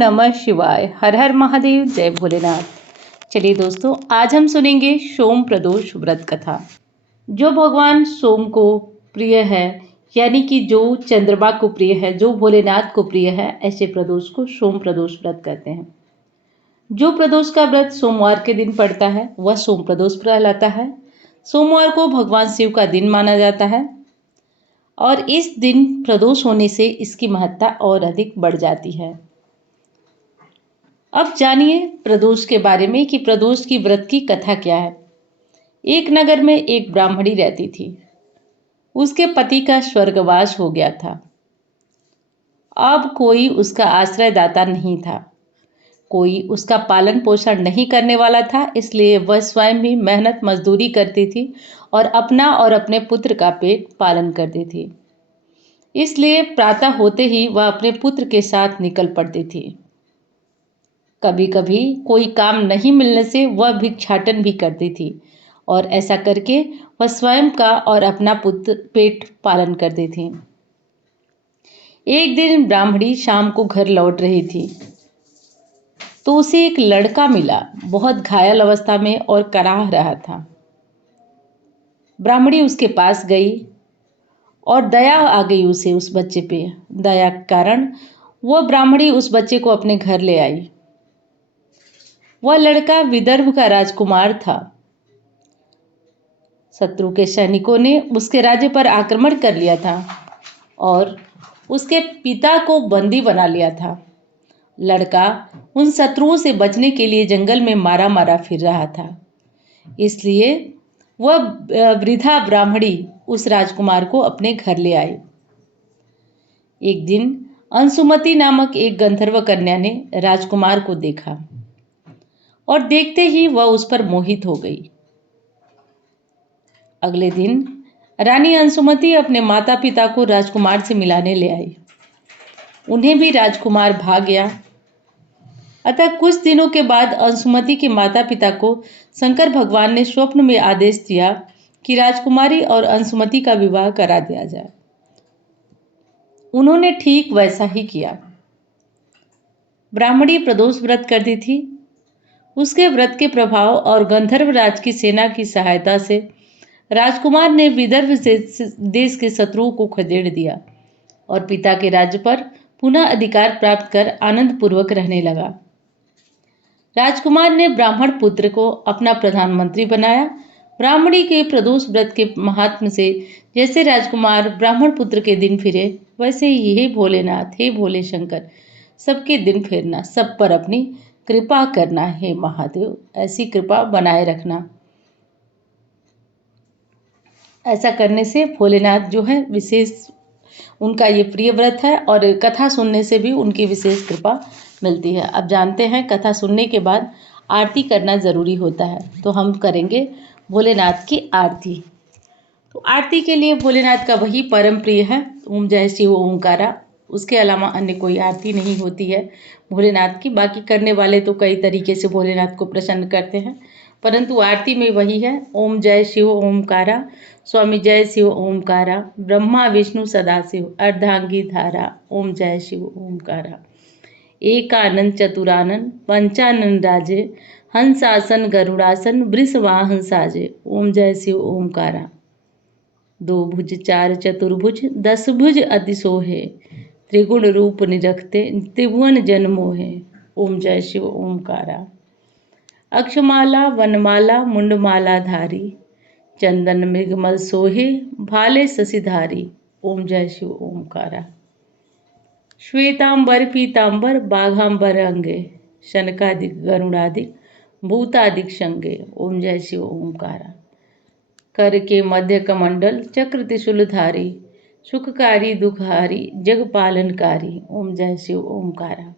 नमः शिवाय। हर हर महादेव। जय भोलेनाथ। चलिए दोस्तों, आज हम सुनेंगे सोम प्रदोष व्रत कथा। जो भगवान सोम को प्रिय है, यानी कि जो चंद्रमा को प्रिय है, जो भोलेनाथ को प्रिय है, ऐसे प्रदोष को सोम प्रदोष व्रत कहते हैं। जो प्रदोष का व्रत सोमवार के दिन पड़ता है वह सोम प्रदोष कहलाता है। सोमवार को भगवान शिव का दिन माना जाता है और इस दिन प्रदोष होने से इसकी महत्ता और अधिक बढ़ जाती है। अब जानिए प्रदोष के बारे में कि प्रदोष की व्रत की कथा क्या है। एक नगर में एक ब्राह्मणी रहती थी। उसके पति का स्वर्गवास हो गया था। अब कोई उसका आश्रयदाता नहीं था, कोई उसका पालन पोषण नहीं करने वाला था। इसलिए वह स्वयं भी मेहनत मजदूरी करती थी और अपना और अपने पुत्र का पेट पालन करती थी। इसलिए प्रातः होते ही वह अपने पुत्र के साथ निकल पड़ती थी। कभी कभी कोई काम नहीं मिलने से वह भिक्षाटन भी करती थी और ऐसा करके वह स्वयं का और अपना पुत्र पेट पालन करती थी। एक दिन ब्राह्मणी शाम को घर लौट रही थी तो उसे एक लड़का मिला, बहुत घायल अवस्था में और कराह रहा था। ब्राह्मणी उसके पास गई और दया आ गई उसे उस बच्चे पे। दया के कारण वह ब्राह्मणी उस बच्चे को अपने घर ले आई। वह लड़का विदर्भ का राजकुमार था। शत्रु के सैनिकों ने उसके राज्य पर आक्रमण कर लिया था और उसके पिता को बंदी बना लिया था। लड़का उन शत्रुओं से बचने के लिए जंगल में मारा मारा फिर रहा था। इसलिए वह वृद्धा ब्राह्मणी उस राजकुमार को अपने घर ले आई। एक दिन अंशुमति नामक एक गंधर्व कन्या ने राजकुमार को देखा और देखते ही वह उस पर मोहित हो गई। अगले दिन रानी अंशुमति अपने माता पिता को राजकुमार से मिलाने ले आई। उन्हें भी राजकुमार भा गया। अतः कुछ दिनों के बाद अंशुमति के माता पिता को शंकर भगवान ने स्वप्न में आदेश दिया कि राजकुमारी और अंशुमति का विवाह करा दिया जाए। उन्होंने ठीक वैसा ही किया। ब्राह्मणी प्रदोष व्रत करती थी। उसके व्रत के प्रभाव और गंधर्व राज की सेना की सहायता से राजकुमार ने विदर्भ देश के शत्रुओं को खदेड़ दिया और पिता के राज्य पर पुनः अधिकार प्राप्त कर आनंद पूर्वक रहने लगा। राजकुमार ने ब्राह्मण पुत्र को अपना प्रधानमंत्री बनाया। ब्राह्मणी के प्रदोष व्रत के महात्म्य से जैसे राजकुमार ब्राह्मण पुत्र के दिन फिरे, वैसे ही हे भोलेनाथ, हे भोले शंकर, सबके दिन फिरना, सब पर अपनी कृपा करना। हे महादेव, ऐसी कृपा बनाए रखना। ऐसा करने से भोलेनाथ जो है विशेष, उनका ये प्रिय व्रत है और कथा सुनने से भी उनकी विशेष कृपा मिलती है। अब जानते हैं कथा सुनने के बाद आरती करना ज़रूरी होता है, तो हम करेंगे भोलेनाथ की आरती। तो आरती के लिए भोलेनाथ का वही परम प्रिय है, ओम जय शिव ओमकारा। उसके अलावा अन्य कोई आरती नहीं होती है भोलेनाथ की। बाकी करने वाले तो कई तरीके से भोलेनाथ को प्रसन्न करते हैं, परंतु आरती में वही है, ओम जय शिव ओमकारा, स्वामी जय शिव ओमकारा, ब्रह्मा विष्णु सदाशिव अर्धांगी धारा, ओम जय शिव ओमकारा। एकानंद चतुरानंद पंचानन राजे, हंसासन गरुड़ासन वृषवाहन साजे, ओम जय शिव ओमकारा। दो भुज चार चतुर्भुज 10 भुज अति सोहे, त्रिगुण रूप निरखते त्रिभुवन जन मोहे, ओम जय शिव ओमकारा। अक्षमाला वनमाला मुंडमाला धारी, चंदन मृगमल सोहे भाले शशिधारी, ओम जय शिव ओमकारा। श्वेतांबर पीतांबर बाघांबर अंगे, शनकादिक गरुड़ादिक भूतादिक संगे, ओम जय शिव ओमकारा। कर के मध्य कमंडल चक्र त्रिशूलधारी, सुखकारी दुखहारी जग पालनकारी, ओम जय शिव ओमकारा।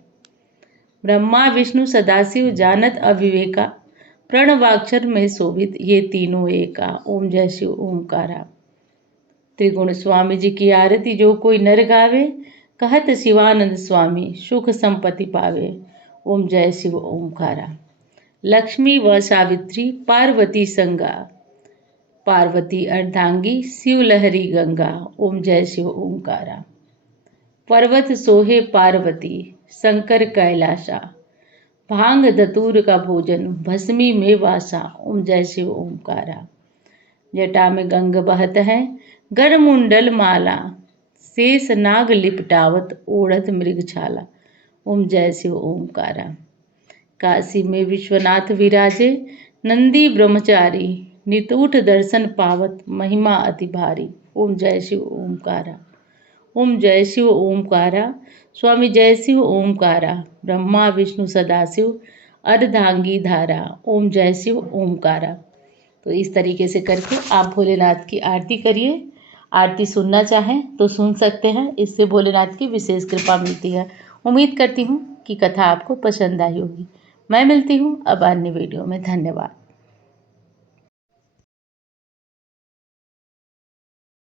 ब्रह्मा विष्णु सदाशिव जानत अविवेका, प्रणवाक्षर में शोभित ये तीनों एका, ओम जय शिव ओमकारा। त्रिगुण स्वामी जी की आरती जो कोई नर गावे, कहत शिवानंद स्वामी सुख संपत्ति पावे, ओम जय शिव ओमकारा। लक्ष्मी व सावित्री पार्वती संगा, पार्वती अर्धांगी शिवलहरी गंगा, ओम जय शिव ओमकारा। पर्वत सोहे पार्वती शंकर कैलाशा। भांग धतूर का भोजन भस्मी में वासा। ओम जय शिव ओमकारा। जटा में गंग बहत है गरमुंडल माला। शेष नाग लिपटावत ओढ़त मृग छाला। ओम जय शिव ओमकारा। काशी में विश्वनाथ विराजे नंदी ब्रह्मचारी। नितूठ दर्शन पावत महिमा अति भारी। ओम जय शिव ओमकारा। ओम जय शिव ओमकारा। स्वामी जय शिव ओमकारा। ब्रह्मा विष्णु सदाशिव अर्धांगी धारा। ओम जय शिव ओमकारा। तो इस तरीके से करके आप भोलेनाथ की आरती करिए। आरती सुनना चाहें तो सुन सकते हैं, इससे भोलेनाथ की विशेष कृपा मिलती है। उम्मीद करती हूँ कि कथा आपको पसंद आई होगी। मैं मिलती हूँ अब अन्य वीडियो में। धन्यवाद।